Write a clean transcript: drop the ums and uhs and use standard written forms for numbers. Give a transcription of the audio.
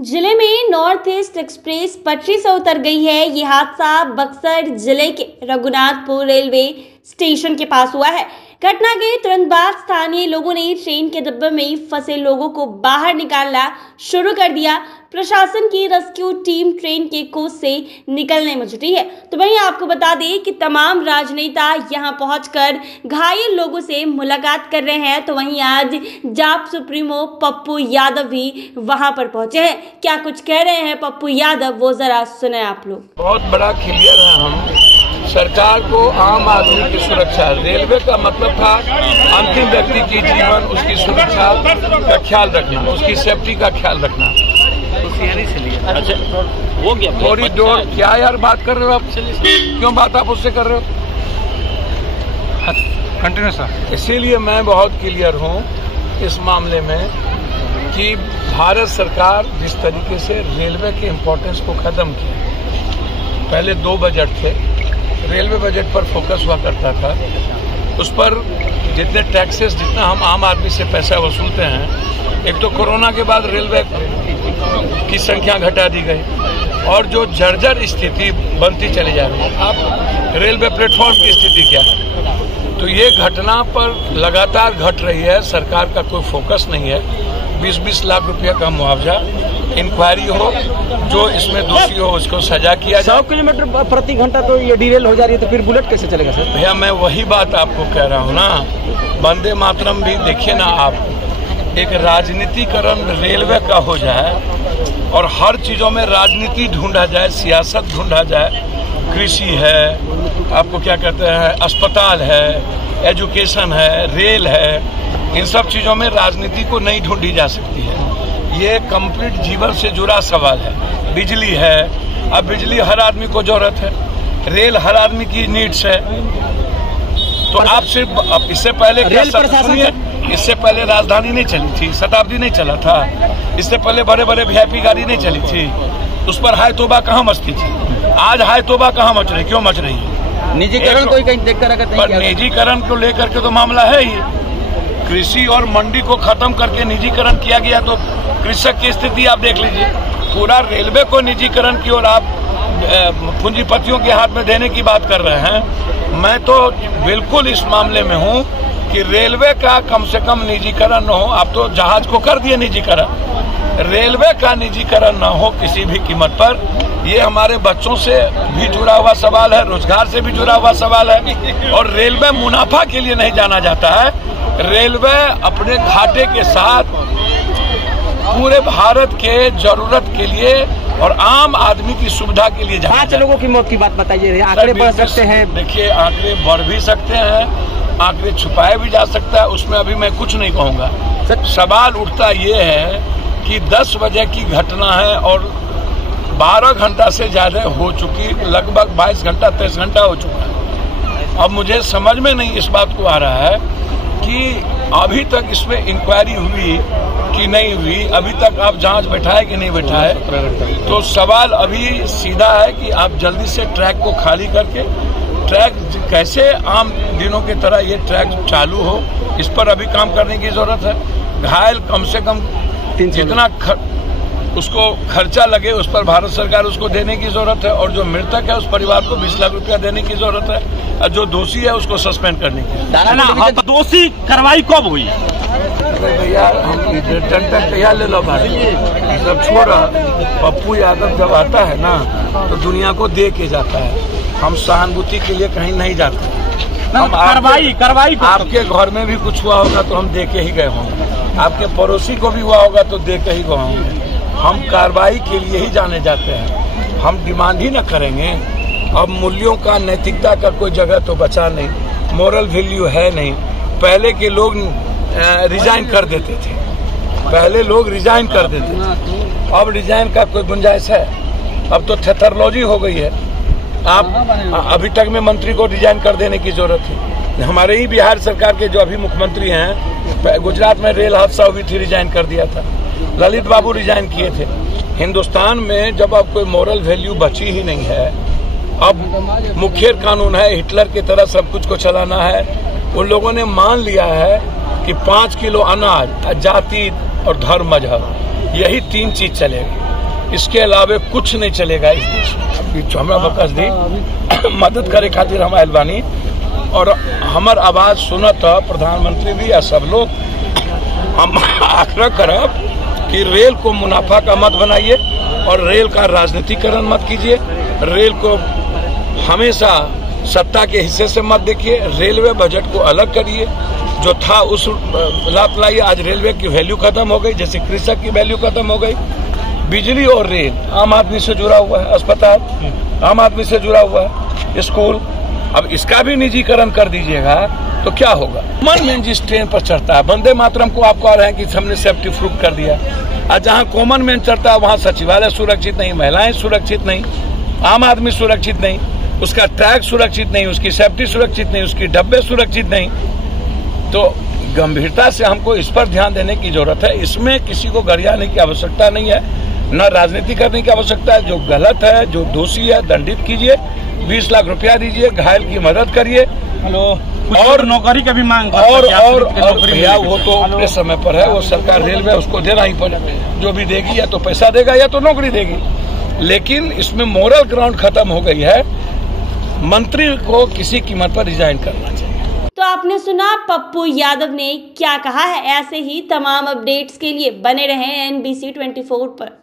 जिले में north east express पटरी से उतर गई है। ये हादसा बक्सर जिले के रघुनाथपुर रेलवे स्टेशन के पास हुआ है। घटना के तुरंत बाद स्थानीय लोगों ने ट्रेन के डिब्बे में फंसे लोगों को बाहर निकालना शुरू कर दिया। प्रशासन की रेस्क्यू टीम ट्रेन के कोच से निकलने में जुटी है। तो वहीं आपको बता दें कि तमाम राजनेता यहां पहुंचकर घायल लोगों से मुलाकात कर रहे हैं। तो वहीं आज जाप सुप्रीमो पप्पू यादव भी वहां पर पहुंचे हैं। क्या कुछ कह रहे हैं पप्पू यादव, वो जरा सुने आप लोग। बहुत बड़ा क्लियर है, हम सरकार को आम आदमी की सुरक्षा, रेलवे का मतलब था अंतिम व्यक्ति की जीवन, उसकी सुरक्षा का ख्याल रखना, उसकी सेफ्टी का ख्याल रखना। अच्छा, वो क्या थोड़ी डोर क्या यार बात कर रहे हो आप? क्यों बात आप उससे कर रहे हो? Continue sir. इसीलिए मैं बहुत क्लियर हूँ इस मामले में कि भारत सरकार जिस तरीके से रेलवे के इम्पोर्टेंस को खत्म किया, पहले 2 बजट थे, रेलवे बजट पर फोकस हुआ करता था, उस पर जितने टैक्सेस, जितना हम आम आदमी से पैसा वसूलते हैं, एक तो कोरोना के बाद रेलवे की संख्या घटा दी गई और जो जर्जर स्थिति बनती चली जा रही है। अब रेलवे प्लेटफॉर्म की स्थिति क्या है? तो ये घटना पर लगातार घट रही है, सरकार का कोई फोकस नहीं है। 20-20 लाख रुपया का मुआवजा, इंक्वायरी हो, जो इसमें दोषी हो उसको सजा किया जाए। 100 किलोमीटर प्रति घंटा तो ये डिरेल हो जा रही है, तो फिर बुलेट कैसे चलेगा सर? भैया मैं वही बात आपको कह रहा हूँ ना, वंदे मातरम भी देखिए ना आप, एक राजनीतिकरण रेलवे का हो जाए और हर चीजों में राजनीति ढूंढा जाए, सियासत ढूंढा जाए, कृषि है, आपको क्या कहते हैं, अस्पताल है, एजुकेशन है, रेल है, इन सब चीजों में राजनीति को नहीं ढूंढी जा सकती है। ये कंप्लीट जीवन से जुड़ा सवाल है। बिजली है, अब बिजली हर आदमी को जरूरत है, रेल हर आदमी की नीड्स है। तो आप सिर्फ अब इससे पहले रेल प्रशासन, इससे पहले राजधानी नहीं चली थी, शताब्दी नहीं चला था, इससे पहले बड़े बड़े वीआईपी गाड़ी नहीं चली थी, उस पर हाय तोबा कहाँ मचती थी? आज हाय तोबा कहाँ मच रही? क्यों मच रही है? निजीकरण कोई कहीं देखकर पर निजीकरण को लेकर के तो मामला है ही। कृषि और मंडी को खत्म करके निजीकरण किया गया, तो कृषक की स्थिति आप देख लीजिए। पूरा रेलवे को निजीकरण की और आप पूंजीपतियों के हाथ में देने की बात कर रहे हैं। मैं तो बिल्कुल इस मामले में हूं कि रेलवे का कम से कम निजीकरण न हो। आप तो जहाज को कर दिए निजीकरण, रेलवे का निजीकरण न हो किसी भी कीमत पर। ये हमारे बच्चों से भी जुड़ा हुआ सवाल है, रोजगार से भी जुड़ा हुआ सवाल है। और रेलवे मुनाफा के लिए नहीं जाना जाता है, रेलवे अपने घाटे के साथ पूरे भारत के जरूरत के लिए और आम आदमी की सुविधा के लिए जाना। 5 लोगों की मौत की बात बताइए, आंकड़े बढ़ सकते हैं? देखिए, आंकड़े बढ़ भी सकते हैं, आंकड़े छुपाए भी जा सकता है, उसमें अभी मैं कुछ नहीं कहूँगा। सवाल उठता ये है कि 10 बजे की घटना है और 12 घंटा से ज्यादा हो चुकी, लगभग 22 घंटा 23 घंटा हो चुका है। अब मुझे समझ में नहीं इस बात को आ रहा है कि अभी तक इसमें इंक्वायरी हुई कि नहीं हुई, अभी तक आप जांच बैठाए कि नहीं बैठाए। तो सवाल अभी सीधा है कि आप जल्दी से ट्रैक को खाली करके, ट्रैक कैसे आम दिनों की तरह ये ट्रैक चालू हो, इस पर अभी काम करने की जरूरत है। घायल कम से कम जितना उसको खर्चा लगे उस पर भारत सरकार उसको देने की जरूरत है, और जो मृतक है उस परिवार को 20 लाख रुपया देने की जरूरत है, और जो दोषी है उसको सस्पेंड करने की। दोषी कार्रवाई कब हुई? भैया हम तैयार ले लो बात, सब छोड़ा। पप्पू यादव जब आता है ना तो दुनिया को दे के जाता है, हम सहानुभूति के लिए कहीं नहीं जाते। हम कार्रवाई आपके घर में भी कुछ हुआ होगा तो हम दे के ही गए होंगे, आपके पड़ोसी को भी हुआ होगा तो दे के ही गए होंगे। हम कार्रवाई के लिए ही जाने जाते हैं, हम डिमांड ही न करेंगे। अब मूल्यों का, नैतिकता का कोई जगह तो बचा नहीं, मोरल वैल्यू है नहीं। पहले के लोग रिजाइन कर देते थे, पहले लोग रिजाइन कर देते थे, अब रिजाइन का कोई गुंजाइश है? अब तो थेथरोलॉजी हो गई है। आप अभी तक में मंत्री को रिजाइन कर देने की जरूरत है। हमारे ही बिहार सरकार के जो अभी मुख्यमंत्री हैं, गुजरात में रेल हादसा हुई थी, रिजाइन कर दिया था, ललित बाबू रिजाइन किए थे। हिंदुस्तान में जब अब कोई मोरल वैल्यू बची ही नहीं है, अब मुखेर कानून है, हिटलर की तरह सब कुछ को चलाना है। उन लोगों ने मान लिया है कि 5 किलो अनाज जाति और धर्म मजहब यही 3 चीज चलेगी, इसके अलावा कुछ नहीं चलेगा इस देश में। अभी हमरा बकस दी मदद करे खातिर हम आयल बानी और हमार आवाज सुनत प्रधानमंत्री भी या सब लोग। हम आग्रह करब कि रेल को मुनाफा का मत बनाइए और रेल का राजनीतिकरण मत कीजिए। रेल को हमेशा सत्ता के हिस्से से मत देखिए। रेलवे बजट को अलग करिए, जो था उस लाभ लाइए। आज रेलवे की वैल्यू खत्म हो गई, जैसे कृषक की वैल्यू खत्म हो गई। बिजली और रेल आम आदमी से जुड़ा हुआ है, अस्पताल आम आदमी से जुड़ा हुआ है, स्कूल। अब इसका भी निजीकरण कर दीजिएगा तो क्या होगा। कॉमन मैन जिस ट्रेन पर चढ़ता है, वंदे मातरम को आप कह रहे हैं कि हमने सेफ्टी प्रूफ कर दिया, और जहाँ कॉमन मैन चढ़ता है वहाँ सचिवालय सुरक्षित नहीं, महिलाएं सुरक्षित नहीं, आम आदमी सुरक्षित नहीं, उसका ट्रैक सुरक्षित नहीं, उसकी सेफ्टी सुरक्षित नहीं, उसकी डब्बे सुरक्षित नहीं। तो गंभीरता से हमको इस पर ध्यान देने की जरूरत है। इसमें किसी को गरियाने की आवश्यकता नहीं है, न राजनीति करने की आवश्यकता है। जो गलत है, जो दोषी है, दंडित कीजिए, 20 लाख रुपया दीजिए, घायल की मदद करिए। और नौकरी का भी मांग और भैया वो तो अपने समय पर है, वो सरकार रेलवे उसको देना ही पड़ेगा। जो भी देगी या तो पैसा देगा या तो नौकरी देगी, लेकिन इसमें मोरल ग्राउंड खत्म हो गई है। मंत्री को किसी कीमत पर रिजाइन करना चाहिए। तो आपने सुना पप्पू यादव ने क्या कहा है। ऐसे ही तमाम अपडेट्स के लिए बने रहें NBC 24 पर।